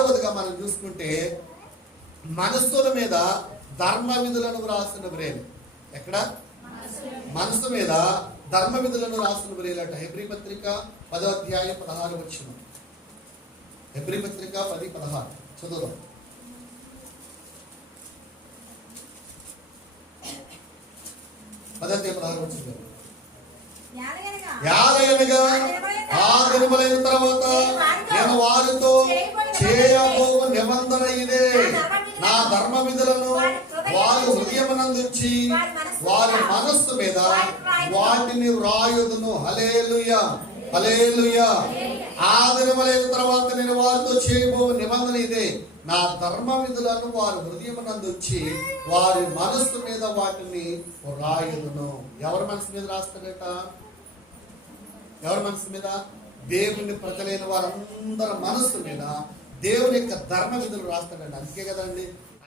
ఆరవదిగా మనం చూసుకుంటే మనస్సుల మీద ధర్మ విధులను రాసిన బ్రేలు. ఎక్కడ? మనసు మీద ధర్మ విధులను రాసిన బ్రేలట. హెబ్రీ పత్రిక 10వ అధ్యాయం 16వ వచనం. హెబ్రీ పత్రిక 10:16 చదువుదాం. యాదయనగా ఆ దినములైన తర్వాత నేను వారితో చేయబో నిబంధన ఇదే, నా ధర్మ విధులను వారి హృదయమునందుంచి వారి మనస్సు మీద వాటిని వ్రాయుదును. హల్లెలూయా, హల్లెలూయా. ఆ దినములైన తర్వాత నేను వారితో చేయబో నిబంధన ఇదే, నా ధర్మ విధులను వారి హృదయమునందుంచి వారి మనస్సు మీద వాటిని రాయుదును. ఎవరి మనసు మీద రాస్తాడట? ఎవరి మనసు మీద? దేవుని ప్రజలైన వారందరి మనస్సు మీద దేవుని యొక్క ధర్మ విధులు రాస్తాడండి. అందుకే కదండి